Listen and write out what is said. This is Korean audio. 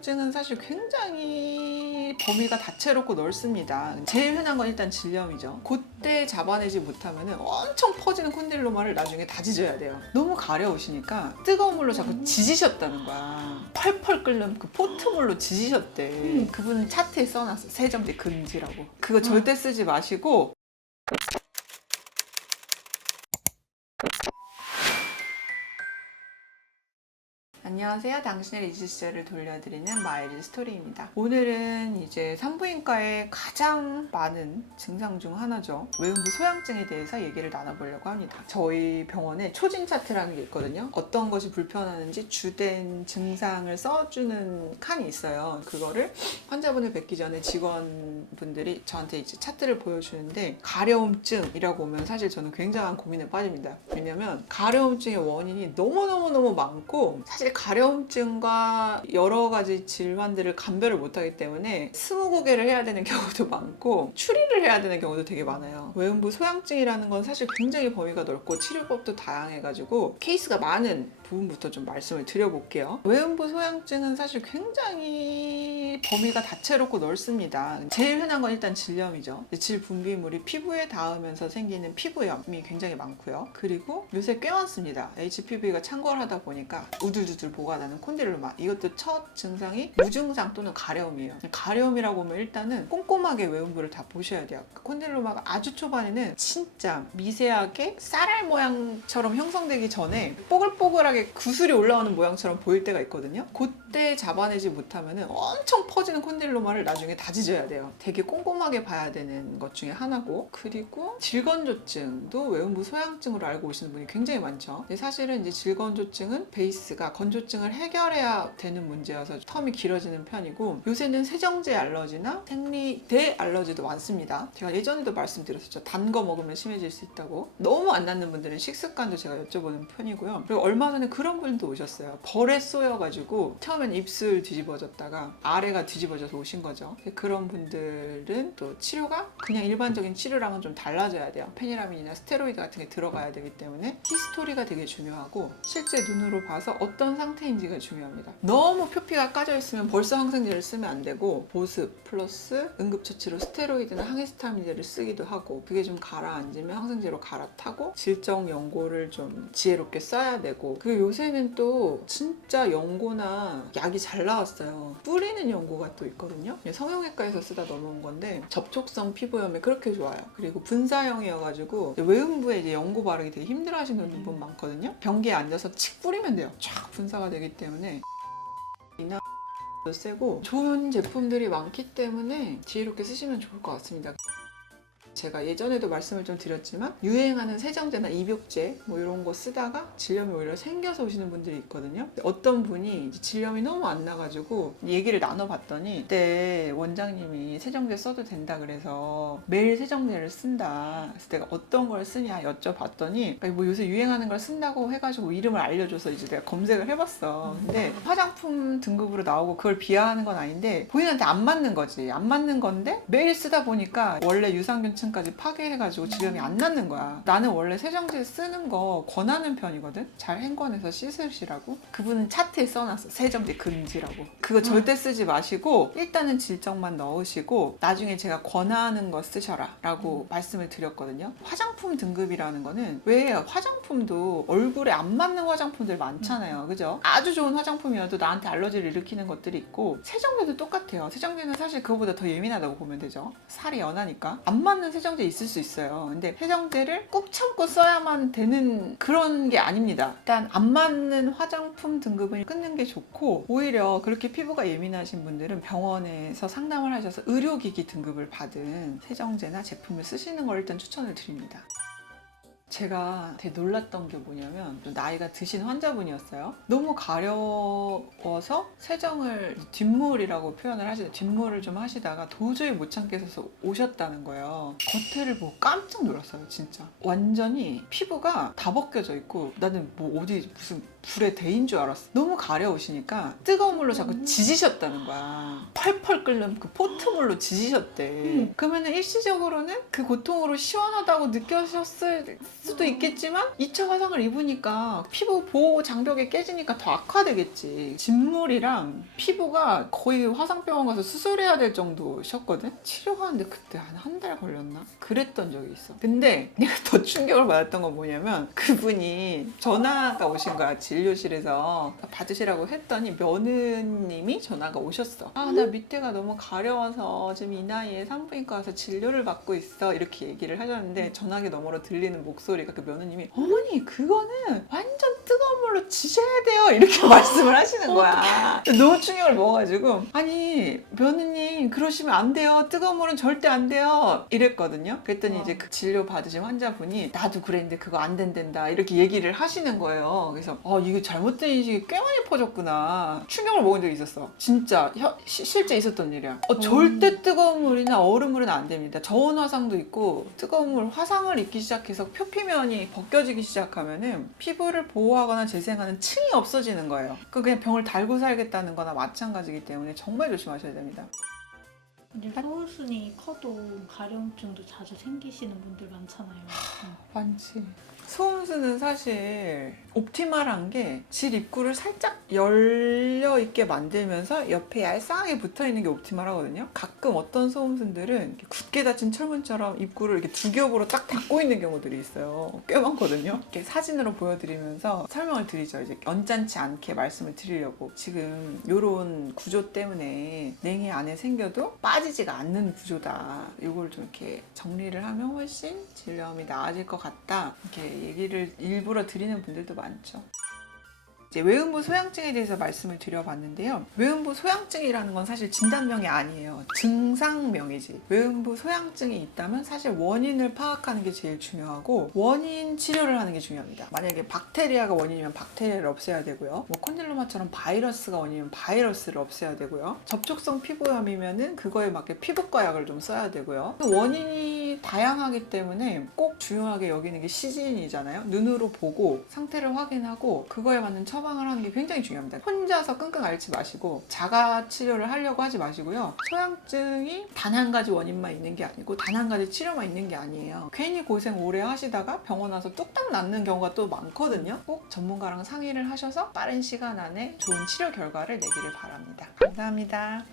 소양증은 사실 굉장히 범위가 다채롭고 넓습니다. 제일 흔한 건 일단 질염이죠. 그때 잡아내지 못하면 엄청 퍼지는 콘딜로마를 나중에 다지져야 돼요. 너무 가려우시니까 뜨거운 물로 자꾸 지지셨다는 거야. 펄펄 끓는 그 포트물로 지지셨대. 그분은 차트에 써놨어. 세정제 금지라고. 그거 절대 쓰지 마시고. 안녕하세요. 당신의 리즈 시절을 돌려드리는 마이리즈 스토리입니다. 오늘은 이제 산부인과에 가장 많은 증상 중 하나죠. 외음부 소양증에 대해서 얘기를 나눠보려고 합니다. 저희 병원에 초진 차트라는 게 있거든요. 어떤 것이 불편하는지 주된 증상을 써주는 칸이 있어요. 그거를 환자분을 뵙기 전에 직원분들이 저한테 이제 차트를 보여주는데, 가려움증이라고 오면 사실 저는 굉장한 고민에 빠집니다. 왜냐면 가려움증의 원인이 너무너무 많고, 사실 가려움증과 여러 가지 질환들을 감별을 못하기 때문에 스무고개를 해야 되는 경우도 많고 추리를 해야 되는 경우도 되게 많아요. 외음부 소양증이라는 건 사실 굉장히 범위가 넓고 치료법도 다양해가지고 케이스가 많은 부분부터 좀 말씀을 드려볼게요. 외음부 소양증은 사실 굉장히 범위가 다채롭고 넓습니다. 제일 흔한 건 일단 질염이죠. 질분비물이 피부에 닿으면서 생기는 피부염이 굉장히 많고요. 그리고 요새 꽤 많습니다. HPV가 창궐하다 보니까 우둘두둘 보관하는 콘딜로마, 이것도 첫 증상이 무증상 또는 가려움이에요. 가려움이라고 하면 일단은 꼼꼼하게 외음부를 다 보셔야 돼요. 콘딜로마가 아주 초반에는 진짜 미세하게 쌀알 모양처럼 형성되기 전에 뽀글뽀글하게 구슬이 올라오는 모양처럼 보일 때가 있거든요. 그때 잡아내지 못하면 엄청 퍼지는 콘딜로마를 나중에 다지져야 돼요. 되게 꼼꼼하게 봐야 되는 것 중에 하나고, 그리고 질건조증도 외음부 소양증으로 알고 오시는 분이 굉장히 많죠. 근데 사실은 이제 질건조증은 베이스가 건조증을 해결해야 되는 문제여서 텀이 길어지는 편이고, 요새는 세정제 알러지나 생리대 알러지도 많습니다. 제가 예전에도 말씀드렸었죠. 단 거 먹으면 심해질 수 있다고. 너무 안 낫는 분들은 식습관도 제가 여쭤보는 편이고요. 그리고 얼마 전에 그런 분도 오셨어요. 벌에 쏘여가지고 처음엔 입술 뒤집어졌다가 아래가 뒤집어져서 오신 거죠. 그런 분들은 또 치료가 그냥 일반적인 치료랑은 좀 달라져야 돼요. 페니라민이나 스테로이드 같은 게 들어가야 되기 때문에 히스토리가 되게 중요하고, 실제 눈으로 봐서 어떤 상태인지가 중요합니다. 너무 표피가 까져 있으면 벌써 항생제를 쓰면 안 되고, 보습 플러스 응급처치로 스테로이드나 항히스타민제를 쓰기도 하고, 그게 좀 가라앉으면 항생제로 갈아타고 질적 연고를 좀 지혜롭게 써야 되고, 그리고 요새는 또 진짜 연고나 약이 잘 나왔어요. 뿌리는 연고가 또 있거든요. 성형외과에서 쓰다 넘어온 건데 접촉성 피부염에 그렇게 좋아요. 그리고 분사형이어가지고 외음부에 이제 연고 바르기 되게 힘들어하시는 분 많거든요. 변기에 앉아서 칙 뿌리면 돼요. 쫙 분사가 되기 때문에. 이나 세고 좋은 제품들이 많기 때문에 지혜롭게 쓰시면 좋을 것 같습니다. 제가 예전에도 말씀을 좀 드렸지만 유행하는 세정제나 입욕제 뭐 이런 거 쓰다가 질염이 오히려 생겨서 오시는 분들이 있거든요. 어떤 분이 질염이 너무 안 나가지고 얘기를 나눠봤더니 그때 원장님이 세정제 써도 된다 그래서 매일 세정제를 쓴다. 그래서 내가 어떤 걸 쓰냐 여쭤봤더니 뭐 요새 유행하는 걸 쓴다고 해가지고 이름을 알려줘서 이제 내가 검색을 해봤어. 근데 화장품 등급으로 나오고 그걸 비하하는 건 아닌데 본인한테 안 맞는 거지. 안 맞는 건데 매일 쓰다 보니까 원래 유산균층 까지 파괴해가지고 질염이 안 낫는 거야. 나는 원래 세정제 쓰는 거 권하는 편이거든. 잘 헹궈내서 씻으시라고. 그분은 차트에 써놨어. 세정제 금지라고. 그거 절대 쓰지 마시고 일단은 질적만 넣으시고 나중에 제가 권하는 거 쓰셔라 라고 말씀을 드렸거든요. 화장품 등급이라는 거는, 왜 화장품도 얼굴에 안 맞는 화장품들 많잖아요. 그죠? 아주 좋은 화장품이어도 나한테 알러지를 일으키는 것들이 있고, 세정제도 똑같아요. 세정제는 사실 그거보다 더 예민하다고 보면 되죠. 살이 연하니까. 안 맞는 세정제 있을 수 있어요. 근데 세정제를 꾹 참고 써야만 되는 그런 게 아닙니다. 일단 안 맞는 화장품 등급은 끊는 게 좋고, 오히려 그렇게 피부가 예민하신 분들은 병원에서 상담을 하셔서 의료기기 등급을 받은 세정제나 제품을 쓰시는 걸 일단 추천을 드립니다. 제가 되게 놀랐던 게 뭐냐면, 좀 나이가 드신 환자분이었어요. 너무 가려워서 세정을 뒷물이라고 표현을 하시는데, 뒷물을 좀 하시다가 도저히 못 참겠어서 오셨다는 거예요. 겉을 보고 깜짝 놀랐어요. 진짜 완전히 피부가 다 벗겨져 있고, 나는 뭐 어디 무슨 불에 데인 줄 알았어. 너무 가려우시니까 뜨거운 물로 자꾸 지지셨다는 거야. 펄펄 끓는 그 포트물로 지지셨대. 그러면은 일시적으로는 그 고통으로 시원하다고 느껴졌을 수도 있겠지만 2차 화상을 입으니까 피부 보호 장벽이 깨지니까 더 악화되겠지. 진물이랑 피부가 거의 화상병원 가서 수술해야 될 정도셨거든. 치료하는데 그때 한 달 걸렸나? 그랬던 적이 있어. 근데 내가 더 충격을 받았던 건 뭐냐면 그분이 전화가 오신 거야. 진료실에서 받으시라고 했더니 며느님이 전화가 오셨어. 아, 나 밑에가 너무 가려워서 지금 이 나이에 산부인과 와서 진료를 받고 있어. 이렇게 얘기를 하셨는데 전화기 너머로 들리는 목소리가 그 며느님이 어머니 그거는 완전 뜨거운 물로 지져야 돼요. 이렇게 말씀을 하시는 거야. 너무 충격을 먹어가지고 아니 며느님 그러시면 안 돼요. 뜨거운 물은 절대 안 돼요. 이랬거든요. 그랬더니 이제 그 진료 받으신 환자분이 나도 그랬는데 그거 안 된단다 이렇게 얘기를 하시는 거예요. 그래서 이게 잘못된 인식이 꽤 많이 퍼졌구나. 충격을 먹은 적이 있었어. 진짜 실제 있었던 일이야. 절대 뜨거운 물이나 얼음물은 안 됩니다. 저온 화상도 있고 뜨거운 물 화상을 입기 시작해서 표피면이 벗겨지기 시작하면은 피부를 보호하거나 재생하는 층이 없어지는 거예요. 그냥 병을 달고 살겠다는 거나 마찬가지이기 때문에 정말 조심하셔야 됩니다. 이제 서울순이 커도 가려움증도 자주 생기시는 분들 많잖아요. 많지. 소음수는 사실 옵티멀한 게 질 입구를 살짝 열려있게 만들면서 옆에 얄쌍하게 붙어있는 게 옵티멀하거든요. 가끔 어떤 소음순들은 이렇게 굳게 닫힌 철문처럼 입구를 이렇게 두 겹으로 딱 닫고 있는 경우들이 있어요. 꽤 많거든요. 이렇게 사진으로 보여드리면서 설명을 드리죠. 이제 언짢지 않게 말씀을 드리려고. 지금 이런 구조 때문에 냉해 안에 생겨도 빠지지가 않는 구조다. 이걸 좀 이렇게 정리를 하면 훨씬 질염이 나아질 것 같다. 이렇게 얘기를 일부러 드리는 분들도 많죠. 이제 외음부 소양증에 대해서 말씀을 드려봤는데요. 외음부 소양증이라는 건 사실 진단명이 아니에요. 증상명이지. 외음부 소양증이 있다면 사실 원인을 파악하는 게 제일 중요하고 원인 치료를 하는 게 중요합니다. 만약에 박테리아가 원인이면 박테리아를 없애야 되고요. 콘딜로마처럼 바이러스가 원인이면 바이러스를 없애야 되고요. 접촉성 피부염이면은 그거에 맞게 피부과 약을 좀 써야 되고요. 원인이 다양하기 때문에 꼭 중요하게 여기는 게 시진이잖아요. 눈으로 보고 상태를 확인하고 그거에 맞는 처방을 하는 게 굉장히 중요합니다. 혼자서 끙끙 앓지 마시고 자가 치료를 하려고 하지 마시고요. 소양증이 단 한 가지 원인만 있는 게 아니고 단 한 가지 치료만 있는 게 아니에요. 괜히 고생 오래 하시다가 병원 와서 뚝딱 낫는 경우가 또 많거든요. 꼭 전문가랑 상의를 하셔서 빠른 시간 안에 좋은 치료 결과를 내기를 바랍니다. 감사합니다.